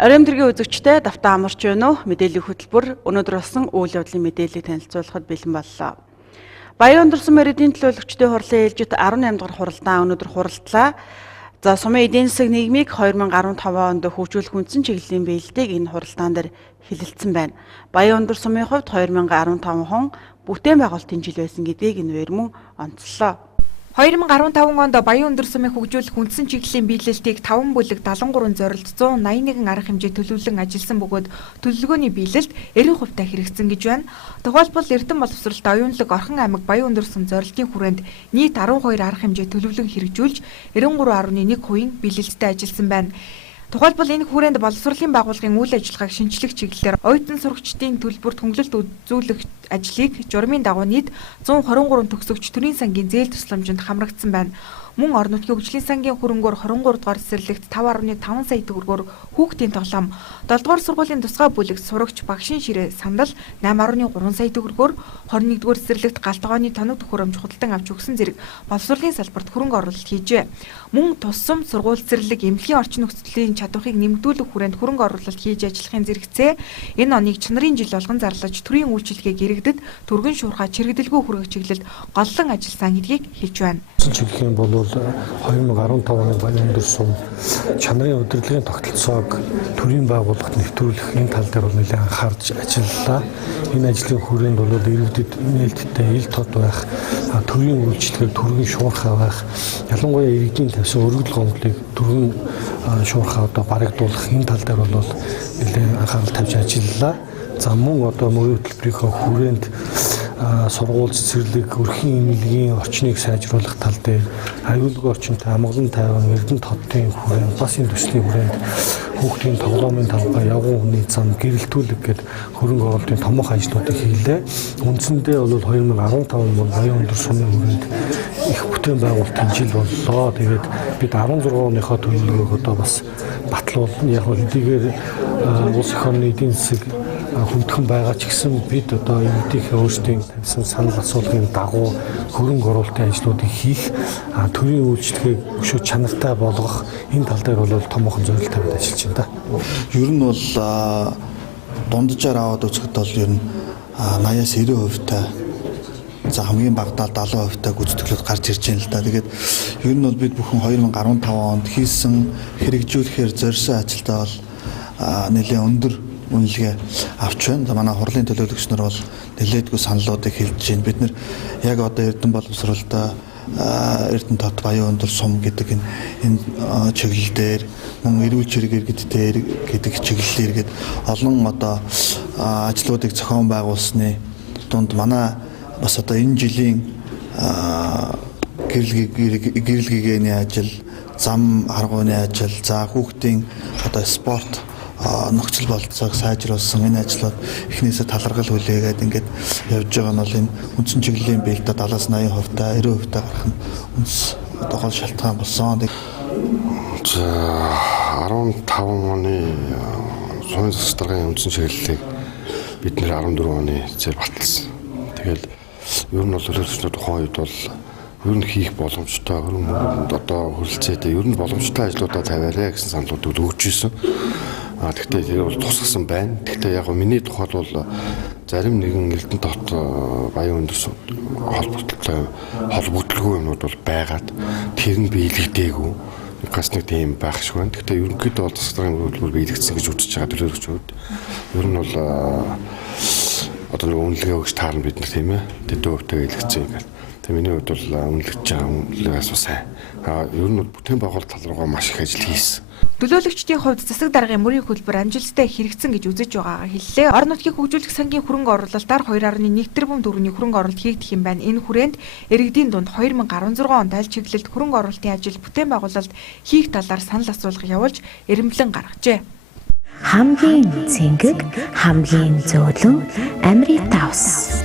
Оройн тэргийн үзэгчтэй давтан амарч байна уу? Мэдээллийн хөтөлбөр өнөөдөр болсон үйл явдлын мэдээллийг танилцуулахад бэлэн боллоо. Баян өндөр сумын иргэдийн төлөөлөгчдийн хурлын ээлжит 18 дахь хуралдаан өнөөдөр хуралдлаа. За сумын эдийн засаг нийгмийг 2015 онд хөгжүүлэх үндсэн чиглэлийн биелэлийг энэ хуралдаан дээр хэлэлцсэн байна. Баян өндөр сумын хувьд 2015 он бүтээн байгуулалтын жил байсан гэдгийг энэ үеэр мөн онцлоо. 2015 онд Баян өндөр сумын хөгжүүлэх үндсэн чиглэлийн биелэлтийг 5 бүлэг 73 зорилт 181 арга хэмжээ төлөвлөн ажилласан бөгөөд төлөвлөгөөний биелэлт 90% та хэрэгжсэн гэж байна. Тухайлбал Эрдэнэ боловсролт оюунлаг Орхон аймаг Баян өндөр сум зорилтын хүрээнд нийт 12 арга хэмжээ төлөвлөн хэрэгжүүлж 93.1% биелэлттэй ажилласан байна. Тухайлбал энэ хүрээнд боловсролын байгууллагын үйл ажиллагааг шинжлэх чиглэлээр оюутан сурагчдын төлбөрт хөнгөлөлт үзүүлэх ажлыг журмын дагуу нийт 123 төгсөгч төрийн сангийн зээл тусламжинд хамрагдсан байна. Мөн орон нутгийн хөгжлийн сангийн хөрөнгөөр 23 дугаар цэцэрлэгт 5.5 сая төгрөгөөр хүүхдийн тоглоом, 7 дугаар сургуулийн тусгай бүлэгт сурагч багшийн ширээ сандал 8.3 сая төгрөгөөр, 21 дугаар цэцэрлэгт галтгооны тоног төхөөрөмж худалдан авч өгсөн зэрэг боловсролын салбарт хөрөнгө оруулалт хийжээ. Мөн тусам сургууль цэцэрлэг эмнэлгийн орчин нөхцөлийн чадварыг нэмэгдүүлэх хүрээнд хөрөнгө оруулалт хийж ажиллахын зэрэгцээ энэ оныг чанарын жил болгон зарлаж төрийн үйлчилгээг иргэдэд түргэн шуурхай чирэгдэлгүй хүргэх чиглэлд голлон ажилласан гэдгийг хэлж байна. Чиглэлийн бол 2015 оны Баян өндөр сум чанарын удирдлагын тогтолцоог төрийн байгууллагт нэвтрүүлэх энэ тал дээр нэлээд анхаарч ажиллалаа. Энэ ажлын хүрээнд бол иргэдэд нээлттэй ил тод байх, төрийн үйлчлэгээр түргэн шуурхай байх, ялангуяа иргэдийн тавьсан өргөдөл гомдлыг түргэн шуурхай барагдуулах энэ тал дээр бол нэлээд анхаарал тавьж ажиллалаа. За мөн мөрийн хөтөлбөрийнхөө хүрээнд сургууль цэцэрлэг, өрхийн эмнэлгийн орчныг сайжруулах тал дээр аюулгүй орчинтой амгалан тайван Эрдэнэт хотын хүрээнд бас энэ төслийн хүрээнд хүүхдийн тоглоомын талбай, явган хүний зам гэрэлтүүлэг гээд хөрөнгө оруулалтын томоохон ажлуудыг хийлээ. Үндсэндээ бол 2015 он Баян өндөр сумын хүрээнд их бүтээн байгуулалтын жил боллоо. Тэгээд бид 16 оныхоо төлөвлөгөөг бас батлуулна. Яг хэдийгээр улс их орны эдийн засаг хүндхэн байгаа ч гэсэн бид иргэдийнхээ өөрсдийн тавьсан санал асуулгын дагуу хөрөнгө оруулалтын ажлуудыг хийх, төрийн үйлчлэгийг өшөө чанартай болгох энэ тал дээр бол томоохон зорилт тавьж ажиллаж байна. Ер нь бол дунджаар аваад үзэхэд бол ер нь 80-аас 90% та за хамгийн багадаа 70% та гүйцэтгэлүүд гарч ирж байна л да. Тэгээд ер нь бол бид бүхэн 2015 онд хийсэн хэрэгжүүлэхээр зорьсон ажилдаа бол нэлээд өндөр үнэлгээ авч байна. За манай хурлын төлөөлөгч нар бол нэлээдгүй саналуудыг хэлж байна. Бид нэр яг Эрдэнэ боловсролтой Эрдэнэт хот Баян өндөр сум гэдэг энэ чиглэл дээр мөн эрүүл чирэг иргэдтэй гэдэг чиглэлээр гээд олон ажлуудыг зохион байгуулсны дунд манай бас энэ жилийн гэрэл ажил, зам харгууны ажил, за хүүхдийн спорт нөхцөл болцоог сайжруулсан энэ ажлууд эхнээсээ талархал хүлээгээд ингээд явж байгаа нь бол энэ үндсэн чиглэлийн биелэлд 70-80% та 90% та гарах нь үнс гол шалтгаан болсон. За 15 оны сумын засаг даргын үндсэн чиглэлийг бид нэр 14 оны зэр баталсан. Тэгэл ер нь бол төлөөлөгчдийн тухайн үед бол ер нь хийх боломжтой хөрөлцөөтэй ер нь боломжтой ажлуудаа тавиарай гэсэн саналуудыг өгч ирсэн. Гэхдээ тэр бол тусгасан байна. Гэхдээ яг миний тухайд бол зарим нэгэн Эрдэнэт хот Баян өндөр сум холбогдлого юмнууд бол байгаад тэр нь биелэгдээгүй. Гас нэг тийм байх шиг байна. Гэхдээ ерөнхийдөө бол засаг даргын хөтөлбөр биелэгдсэн гэж үзэж байгаа төлөөлөгчүүд. Ер нь бол үнэлгээ өгч таарна бид нар тийм ээ. Тэдэн хувьтай биелэгдсэн юм. Тэгээ миний хувьд бол үнэлж байгаа үнэлгээс сайн. Ер нь бүтээн байгуулалт тал руугаа маш их ажил хийсэн. Төлөөлөгчдийн хувьд засаг даргын мөрийн хөтөлбөр амжилттай хэрэгцсэн гэж үзэж байгаагаа хэллээ. Орон нутгийн хөгжүүлэх сангийн хөрөнгө оруулалтаар 2.1 тэрбум төгрөгийн хөрөнгө оруулалт хийгдэх юм байна. Энэ хүрээнд иргэдийн дунд 2016 онд аль чиглэлд хөрөнгө оруулалтын ажил бүтээн байгуулалт хийх талаар санал асуулга явуулж эренблэн гаргажээ. Хамгийн цэнгэг, хамгийн зөөлөн Америтаус.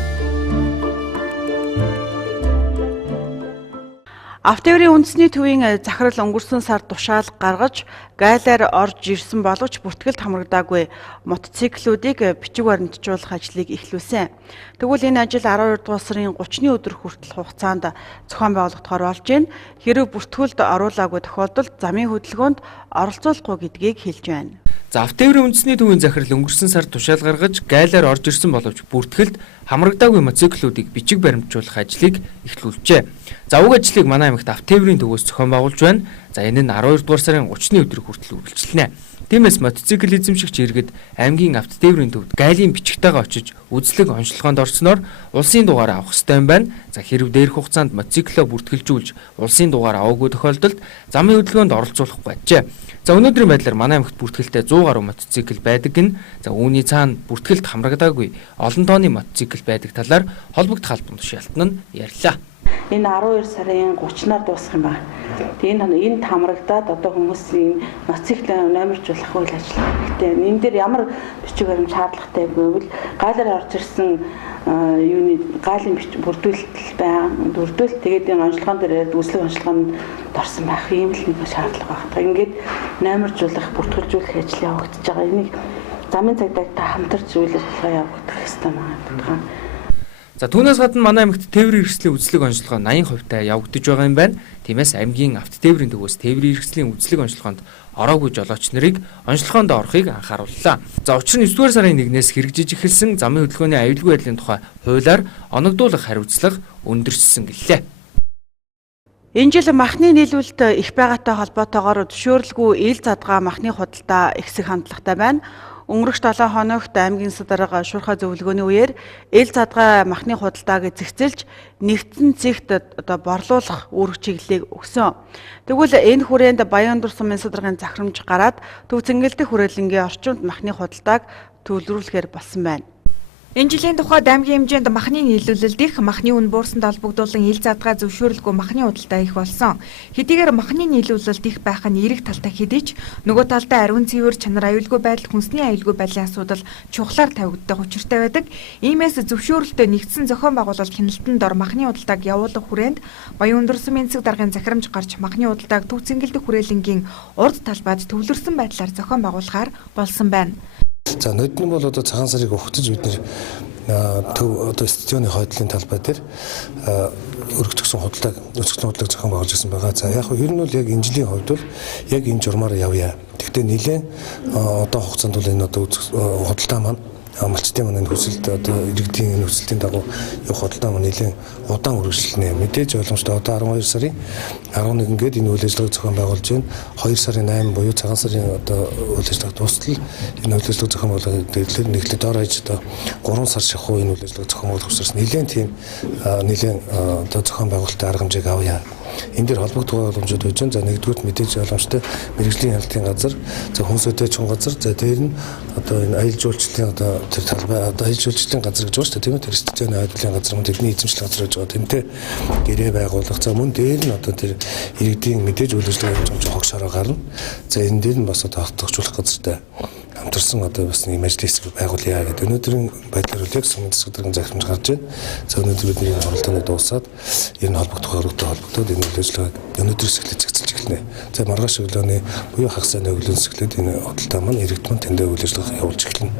Автоёрын үндэсний төвийн захирал өнгөрсөн сард тушаал гаргаж гайлаар орж ирсэн боловч бүртгэлд хамрагдаагүй мотоциклүүдийг бичиг баримтжуулах ажлыг эхлүүлсэн. Тэгвэл энэ ажил 12 дугаар сарын 30-ны өдөр хүртэл хугацаанд зохион байгуулагдахаар болж байна. Хэрэв бүртгүүлд оруулаагүй тохиолдолд замын хөдөлгөөнд оролцуулахгүй гэдгийг хэлж байна. За автотээврийн үндэсний төвийн захирал өнгөрсөн сард тушаал гаргаж гайлаар орж ирсэн боловч бүртгэлд хамрагдаагүй мотоциклүүдийг бичиг баримтжуулах ажлыг эхлүүлжээ. За уг ажлыг манай аймагт автотээврийн төвөөс зохион байгуулж байна. За энэ нь 12 дугаар сарын 30-ны өдрийг хүртэл үргэлжилнэ. Тиймээс мотоцикл эзэмшигч иргэд аймгийн автотээврийн төвд гайлын бичигтэйгээ очиж үзлэг онцлогоонд орсноор улсын дугаар авах ёстой юм байна. За хэрв дээрх хугацаанд мотоциклоо бүртгэлжүүлж улсын дугаар аваагүй тохиолдолд замын хөдөлгөөнд оролцуулах байжээ. За өнөөдрийн байдлаар манай аймагт бүртгэлтэй 100 гаруй мотоцикл байдаг гин. За үүний цаана бүртгэлд хамрагдаагүй олон тооны мотоцикл байдаг талаар холбогдох албан тушаалтан нь ярьлаа. Энэ 12 сарын 30-наар дуусах юм байна. Тэгээ энэ хамрагдаад одоо хүмүүсийн мотоциклээ номержуулах үйл ажиллагаа. Гэхдээ энэ дээр ямар бичиг баримт шаардлагатай гэвэл гайлаар орж ирсэн юуны гайлын бүрдүүлэлт байгаа. Бүрдүүлэлт тэгээд энэ онцлогоон дээр үзлэг онцлогоонд орсон байх юм л нэг шаардлага байна. Ингээд номержуулах, бүртгэлжүүлэх ажил явагдаж байгаа. Энийг замын цагдаагтай хамтарч үйл ажиллагаа явагдах хэрэгтэй байна. За түүнээс гадна манай аймагт тээврийн хэрэгслийн үзлэг онцлогоо 80% явагдаж байгаа юм байна. Тиймээс аймгийн автотээврийн төвөөс тээврийн хэрэгслийн үзлэг онцлогоонд ороогүй жолооч нарыг онцлогоонд орохыг анхаарууллаа. За учир нь 9-р сарын 1-ээс хэрэгжиж эхэлсэн замын хөдөлгөөний аюулгүй байдлын тухай хуулиар оногдуулах хариуцлага өндөрчсөн гэлээ. Энэ жил махны нийлүүлэлт их байгаатай холбоотойгоор зөвшөөрлгүй ил задгаа махны худалдаа ихсэх хандлагатай байна. Өнгөрөх 7 хоногт аймгийн садарга шуурхай зөвлөгөөний үеэр ил задгаа махны худалдааг зэгцэлж нэгдсэн цэгт одоо борлуулах үүрэг чиглэлийг өгсөн. Тэгвэл энэ хүрээнд Баян Дурсамын садаргын захирамж гараад төв цэнгэлдэх хүрээлэнгийн орчимд махны худалдааг төлөвлөрүүлэхээр болсон байна. Энэ жилийн тухайд аймгийн хэмжээнд махны нийлүүлэлт их, махны үн буурсанд холбогдуулан ил задгаа зөвшөөрөлгүй махны худалдаа их болсон. Хэдийгээр махны нийлүүлэлт их байх нь эерэг талтай хэдий ч нөгөө талдаа ариун цэвэр, чанар аюулгүй байдал, хүнсний аюулгүй байдлын асуудал чухлаар тавигддаг учиртай байдаг. Иймээс зөвшөөрөлтөд нэгдсэн зохион байгуулалт хяналтанд ор махны худалдааг явуулах хүрээнд Баян Дурсамын цэг даргын захирамж гарч махны худалдааг төв цэнгэлдэх хүрээлэнгийн урд талбайд төвлөрсөн байдлаар зохион байгуулахаар болсон байна. За нөдний бол одоо цагаан сарыг өгчөж бид нэр төв одоо стадионы хойдлын талбай дээр өргөжсөн худалдааг зохион байгуулж ирсэн байгаа. За яг нь ер нь бол яг энэ жилийн хувьд бол яг энэ журмаар явъя. Гэхдээ нэлээд одоо хугацаанд бол энэ одоо худалдаа маань малчтын маань хүсэлт одоо иргэдийн хүсэлтийн дагуу явах худалдаа маань нэлээд удаан үргэлжлэнэ. Мэдээж ойлгомжтой одоо 12 сарын 11 гээд энэ үйл ажиллагааг зохион байгуулж байна. 2 сарын 8 буюу цагаан сарын одоо үйл ажиллагаа дуустал энэ үйл ажиллагааг зохион байгуулах дэглэл нэглээд доор хаяж одоо 3 сар шахуу энэ үйл ажиллагааг зохион байгуулах учраас нэлээд тийм нэлээд одоо зохион байгуулалтын арга хэмжээг авъя. Энэ дээр холбогдох боломжууд байж байна. За нэгдүгээр мэдээж ойлгомжтой мэрэгжлийн хяналтын газар, за хүнсөдөө чон газар, за дээр нь одоо энэ аялал жуулчлалын одоо тэр талбай одоо аялал жуулчлалын газар гэж байна шүү дээ. Тийм үү? Тэр стадионы аяллаа газар мөн тэрний эзэмшил газар гэж байгаа. Тэмтэй гэрээ байгуулах. За мөн дээр нь одоо тэр иргэдийн мэдээж үйл ажиллагаа явуулж байгаа хогшороо гарна. За энэ дээр нь бас одоо автогчлуулах газартай хамтарсан одоо бас нэг мажлис байгуулъя гэдэг. Өнөөдрийн байдлаар үл яг сүмэн засгийн захирамж гарч байна. За өнөөдөр бидний хуралдааны дуусаад энэ холбогдох өргөдөө холбогдоод энэ үйл ажиллагааг өнөөдрөөс эхлэж зэгцэлж эхэлнэ. За маргааш өглөөний буюу хагас сайн өглөөс эхлээд энэ худалдаа маань иргэд маань тэндээ үйл ажиллагаа явуулж эхэлнэ.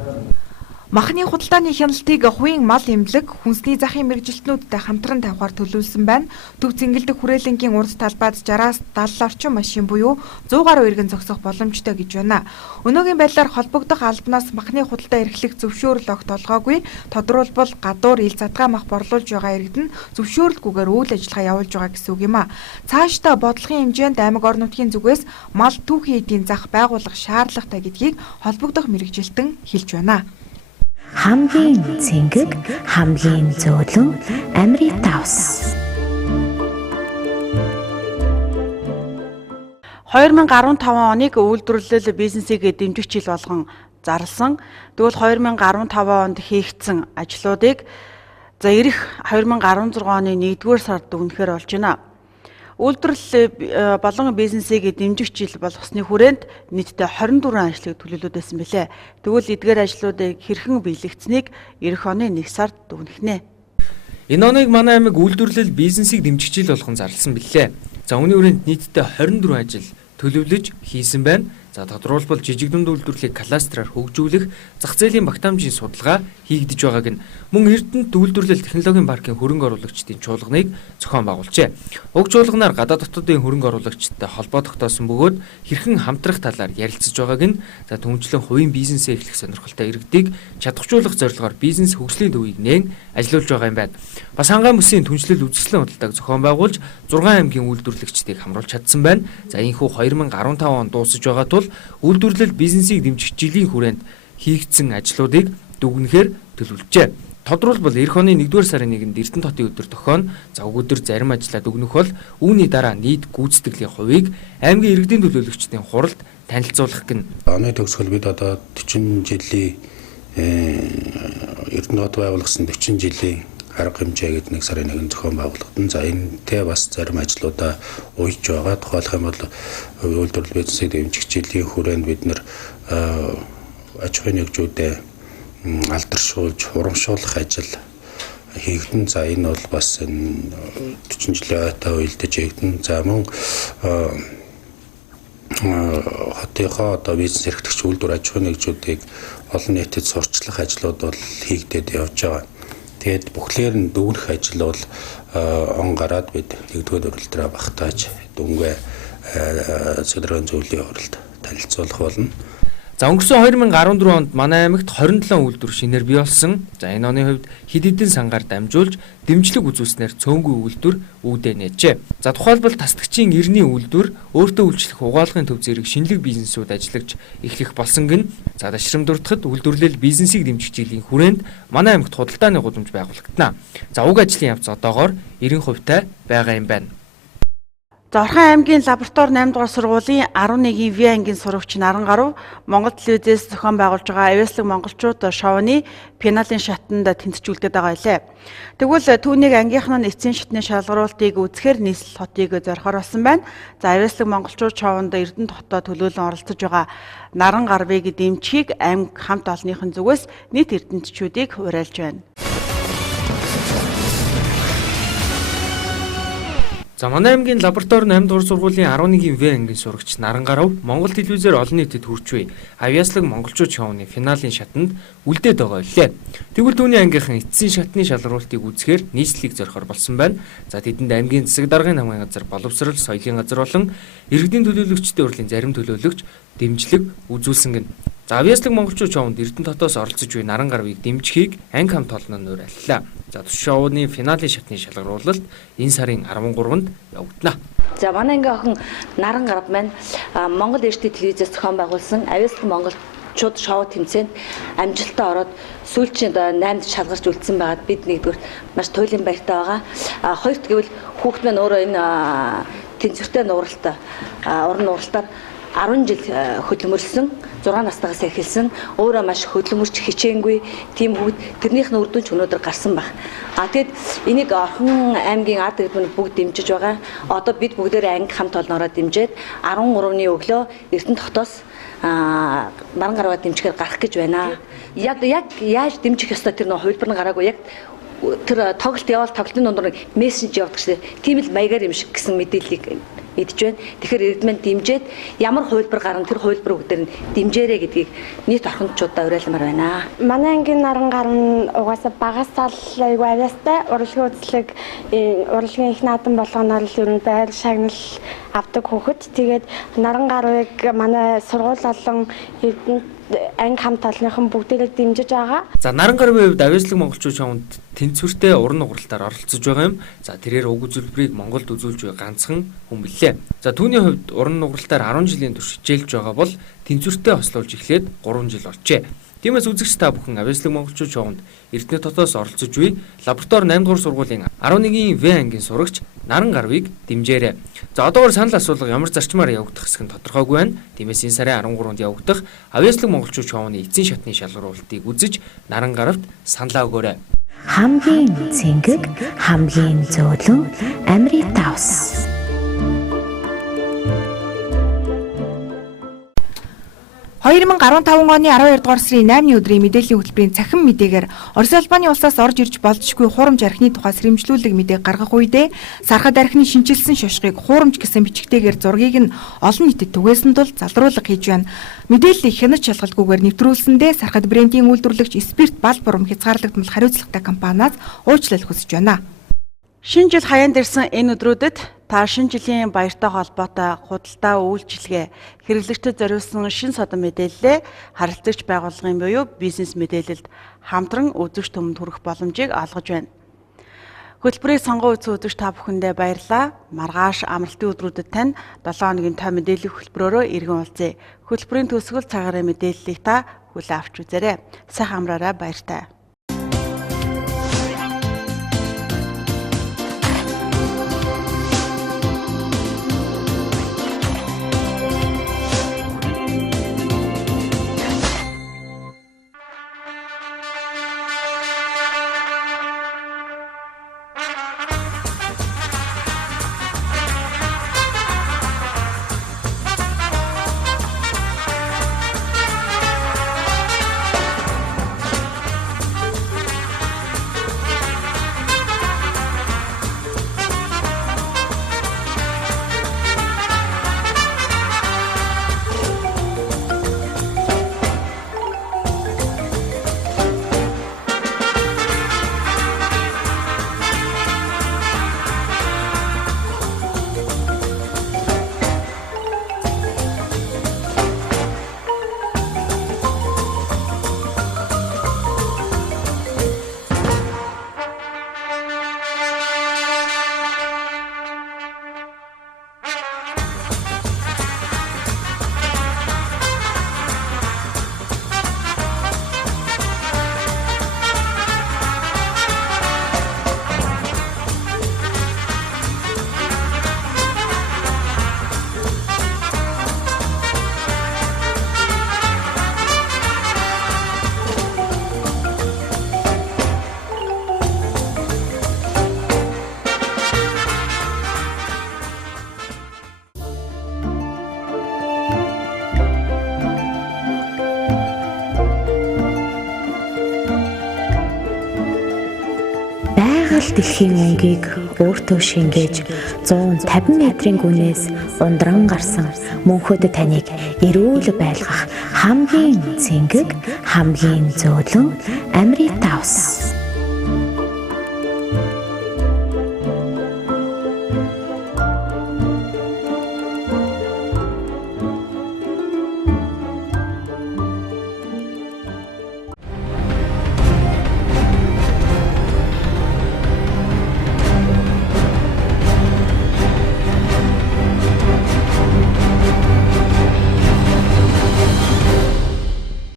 Махны худалдааны хяналтыг хувийн мал эмнэлэг, хүнсний захын мэргэжилтнүүдтэй хамтран тавихаар төлөвлөсөн байна. Төв цэнгэлдэх хүрээлэнгийн урд талбайд 60-аас 70 орчим машин буюу 100 гаруй иргэн зогсох боломжтой гэж байна. Өнөөгийн байдлаар холбогдох албанаас махны худалдаа эрхлэх зөвшөөрөл огт олгоогүй. Тодорхойлбол гадуур ил задгаа мах борлуулж байгаа иргэд нь зөвшөөрлгүйгээр үйл ажиллагаа явуулж байгаа гэсэн үг юм а. Цаашдаа бодлогын хэмжээнд аймаг орон нутгийн зүгээс мал түүхийн эдийн зах байгуулах шаардлагатай гэдгийг холбогдох мэргэжилтэн хэлж байна. Хамгийн цэнгэг, хамгийн зөөлөн Америк давс. 2015 оныг үйлдвэрлэл бизнесийг дэмжих жил болгон зарласан. Тэгвэл 2015 онд хийгдсэн ажлуудыг ирэх 2016 оны 1-р сард дүгнэхээр болж байна. Үйлдвэрлэл болон бизнесийг дэмжих жил болгосны хүрээнд нийтдээ 24 ажлыг төлөвлөсөн билээ. Тэгвэл эдгээр ажлуудыг хэрхэн биелэгдсэнийг эх оны 1 сард дүгнэхнэ. Энэ оныг манай аймаг үйлдвэрлэл бизнесийг дэмжих жил болгон зарласан билээ. За үүний хүрээнд нийтдээ 24 ажил төлөвлөж хийсэн байна. За тодорхойлбол жижиг дунд үйлдвэрлэлийг кластераар хөгжүүлэх зах зээлийн багтаамжийн судалгаа хийгдэж байгааг нь мөн Эрдэнэт үйлдвэрлэл технологийн паркийн хөрөнгө оруулагчдын чуулганыг зохион байгуулжээ. Уг чуулганаар гадаад дотоодын хөрөнгө оруулагчдтай холбоо тогтоосон бөгөөд хэрхэн хамтрах талаар ярилцаж байгааг нь түнчлэн хувийн бизнесээ эхлэх сонирхолтой иргэдийг чадахжуулах зорилгоор бизнес хөгжлийн төвийг нээн ажиллуулж байгаа юм байна. Бас хангаан бүсийн түншлэл үзэсгэлэн худалдааг зохион байгуулж 6 аймгийн үйлдвэрлэгчдийг хамруулж чадсан байна. За энэхүү 2015 он дуусаж байгаа тул үйлдвэрлэл бизнесийг дэмжих жилийн хүрээнд хийгдсэн ажлуудыг дүгнэхээр төлөвлөжээ. Тодорхойлбол эх оны 1-р сарын 1-нд Эрдэнэт хотын өдөр тохион өдөр зарим ажлаа дүгнэх бол үүний дараа нийт гүйцэтгэлийн хувийг аймгийн иргэдийн төлөөлөгчдийн хуралд танилцуулах гэн. Оны төгсгөл бид одоо 40 жилийн Эрдэнэт хот байгуулсан 40 жилийн арга хэмжээ гэдэг 1 сарын 1-нд зохион байгуулагдсан. За энэтэй бас зарим ажлуудаа уйж байгаа. Тухайлх юм бол үйлдвэрлэл бизнесийг дэмжих жилийн хүрээнд бид нэр аж ахуйн нэгжүүдэд алдаршуулж, урамшуулах ажил хийгдэн. За энэ бол бас энэ 40 жилийн ойтой уялдаж хийгдэн. За мөн хотынхоо одоо бизнес эрхлэгч үйлдвэр аж ахуйн нэгжүүдийг олон нийтэд сурчлах ажлууд бол хийгдээд явж байгаа. Тэгээд бүхлээр нь дүгнэх ажил бол он гараад бид 1-р урилдраа багтааж дүнгээ сэдвэрийн зөвлөлийн уралд танилцуулах болно. За өнгөрсөн 2014 онд манай аймагт 27 үйлдвэр шинээр бий болсон. За энэ оны хувьд хэд хэдэн сангаар дамжуулж дэмжлэг үзүүлснээр цөөнгүй үйлдвэр үүдээ нээжээ. За тухайлбал тасдагчийн эртний үйлдвэр өөртөө үйлчлэх угаалгын төв зэрэг шинэлэг бизнесүүд ажиллаж эхлэх болсон гэн. За дашрам дуртахад үйлдвэрлэл бизнесийг дэмжих жилийн хүрээнд манай аймагт худалдааны гудамж байгуулагдана. За уг ажлын явц одоогоор 90% байгаа юм байна. За Орхон аймгийн лаборатори 8 дугаар сургуулийн 11-ийн В ангийн сурагч Наран Гарав Монгол телевизээс зохион байгуулж байгаа Авьяаслаг монголчууд шоуны финалийн шатанд тэнцвүүлдэг байгаа байлээ. Тэгвэл түүнийг ангийнхан нь эцсийн шатны шалгаруултыг үзэхээр нийслэл хотыг зорихоор болсон байна. За Авьяаслаг монголчууд шоунд Эрдэнэт хотоо төлөөлөн оролцож байгаа Наран Гарвыг дэмжихийг аймаг хамт олонныхон зүгээс нийт эрдэнэтчүүдийг уриалж байна. За манай аймгийн лаборатори 8 дугаар сургуулийн 11-ийн В ангийн сурагч Наран Гарав Монгол телевизээр олон нийтэд хүрч буй Авьяаслаг монголчууд шоуны финалийн шатанд үлдээд байгаа билээ. Тэгвэл түүний ангийнхан эцсийн шатны шалгаруултыг үзэхээр нийслэлийг зорихоор болсон байна. За тэдэнд аймгийн засаг даргын намын газар, боловсрол, соёлын газар болон иргэдийн төлөөлөгчдийн урлагийн зарим төлөөлөгч дэмжлэг үзүүлсэн гэн. За Авьяаслаг монголчууд шоунд Эрдэнэт хотоос оролцож буй Наран Гарвыг дэмжихийг анги хамт олон нь уриаллаа. За шоуны финалийн шатны шалгаруулалт энэ сарын 13-нд явагдана. За манай ангийн охин Наран Гарав маань Монгол Эрдэнэт телевизээс зохион байгуулсан Авьяаслаг монголчууд шоу тэмцээнд амжилттай ороод сүүлчийн 8-д шалгарч үлдсэн байгаад бид нэгдүгээр маш туйлын баяртай байгаа. Хоёрт гэвэл хүүхэд маань өөрөө энэ тэнцвэртэй нууралтай уран нууралтаар 10 жил хөдөлмөрлсөн 6 настайгаас эхэлсэн өөрөө маш хөдөлмөрч хичээнгүй тийм хүүхэд тэрнийх нь үр дүн ч өнөөдөр гарсан баг. Тэгэд энийг Орхон аймгийн ард иргэдүүд бүгд дэмжиж байгаа. Одоо бид бүгдээрээ анги хамт олноороо дэмжиж 13-ны өглөө Эрдэнэт хотоос Наран Гарваа дэмжихээр гарах гэж байна. Яг яаж дэмжих ёстой тэр нөө хувилбар нь гараагүй яг тэр тоглолт явал тоглолтын дундуур мессеж явуулдаг шээ. Тийм л маягаар юм шиг гэсэн мэдээллийг идэж байна. Тэгэхээр иргэдмэн дэмжиж ямар хувилбар гарна тэр хувилбар бүгдээр нь дэмжээрэй гэдгийг нийт орхиндчуудаа уриалмаар байна. Манай ангийн Наран Гарна угаасаа багасаа л айгүй авьяастай урлагийн үзлэг урлагийн их наадам болгоноор л ер нь байр шагнал авдаг хүүхэд. Тэгээд Наран Гарвыг манай сургууль болон Эрдэнэт анги хамт олонныхон бүгдээрээ дэмжиж байгаа. За Наран Гарвын хувьд Авьяаслаг монголчууд шоунд тэнцвэртэй уран нууралтаар оролцож байгаа юм. За тэрээр уг үзүүлбэрийг Монголд үзүүлж буй ганцхан хүн билээ. За түүний хувьд уран нууралтаар 10 жилийн турш хичээлж байгаа бол тэнцвэртэй хослуулж эхлээд 3 жил болжээ. Тиймээс үзэгч та бүхэн Авьяаслаг монголчууд шоунд Эрдэнэт хотоос оролцож буй лаборатори 8 дугаар сургуулийн 11-ийн В ангийн сурагч Наран Гарвыг дэмжээрэй. За одоогоор санал асуулга ямар зарчмаар явагдах хэсэг нь тодорхойгүй байна. Тиймээс энэ сарын 13-нд явагдах Авьяаслаг монголчууд шоуны эцсийн шатны шалгаруулалтыг үзэж Наран Гаравт саналаа өгөөрэй. Хамгийн цэнгэг, хамгийн зөөлөн Амри Таус. 2015 2015 оны 12 дугаар сарын 8-ны өдрийн мэдээллийн хөтөлбөрийн цахим мэдээгээр Орос Албаны улсаас орж ирж болзошгүй хуурамч архины тухай сэрэмжлүүлэг мэдээг гаргах үедээ сархад архины шинжилсэн шошгыг хуурамч гэсэн бичигтэйгээр зургийг нь олон нийтэд түгээсэн тул залруулга хийж байна. Мэдээллийг хянаж шалгалтгүйгээр нэвтрүүлсэндээ сархад брендийн үйлдвэрлэгч Спирт Бал Бурам хязгаарлагдмал хариуцлагатай компаниас уучлал хүсэж байна. Шинэ жил хаяанд ирсэн энэ өдрүүдэд та шинэ жилийн баяртай холбоотой худалдаа үйлчилгээ хэрэглэгчдэд зориулсан шинэ содон мэдээлэлээ харилцагч байгууллагын буюу бизнес мэдээлэлд хамтран үзэгч түмэнд хүргэх боломжийг олгож байна. Хөтөлбөрийг сонгон үзсэн үзэгч та бүхэндээ баярлалаа. Маргааш амралтын өдрүүдэд тань 7 хоногийн той мэдээллийн хөтөлбөрөөрөө иргэн уулзъя. Хөтөлбөрийн төгсгөл цагаараа мэдээллийг та хүлээн авч үзээрэй. Сайхан амраарай, баяртай. Дэлхийн өнгийг өөртөө шингээж 150 метрийн гүнээс ундран гарсан мөнхөд таныг эрүүл байлгах хамгийн цэнгэг, хамгийн зөөлөн Амрита ус.